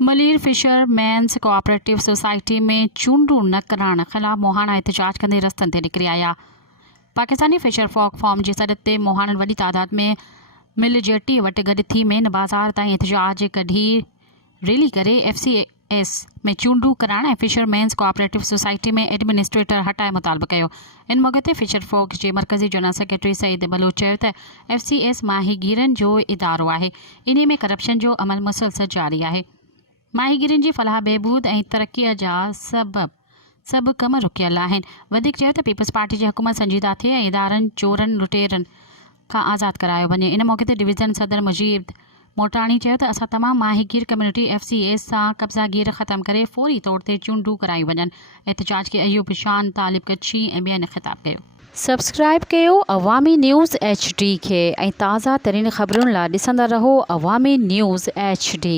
Malir fisherman's cooperative society में चूंडू न करण खिलाफ मोहाना एहतजाज कंदे रस्तनि ते निकिरी आया। पाकिस्तानी फिशर फॉक फॉर्म जी सॾ ते मोहाननि वॾी तादाद में मिल जेटी वटि गॾु थी मेन बाज़ार ताईं एहतजाज कढी रैली करे FCS में चूंडू करण ऐं फिशरमैन्स कोऑपरेटिव सोसाइटी में एडमिनिस्ट्रेटर हटाए मुतालबो कयो। इन मौक़े ते फिशर फॉक जे मरकज़ी जनरल सेक्रेटरी सईद बलूच चयो त FCS माहीगीरनि जो इदारो आहे, इन में करप्शन जो अमल मुसलसल जारी आहे। माहीगीरनि जी फलाह बहबूद ऐं तरक़ीअ जा सभु कम रुकियल आहिनि। वधीक चयो त पीपल्स पार्टी जी हुकूमत संजीदा थिए ऐं इदारनि चोरनि लुटेरनि खां आज़ादु करायो वञे। इन मौक़े ते डिवीज़न सदर मुजीब मोटाणी चयो त असां तमामु माहीगीर कम्यूनिटी FCS सां कब्ज़ागीर ख़तमु करे फौरी तौर ते चूंडू कराई वञनि। एहतजाज खे अयूब शान, तालिब कच्छी ऐं ॿियनि ख़िताब कयो। सब्सक्राइब कयो अवामी न्यूज़ HD खे ऐं ताज़ा तरीन ख़बरुनि लाइ ॾिसंदा रहो अवामी न्यूज़ HD।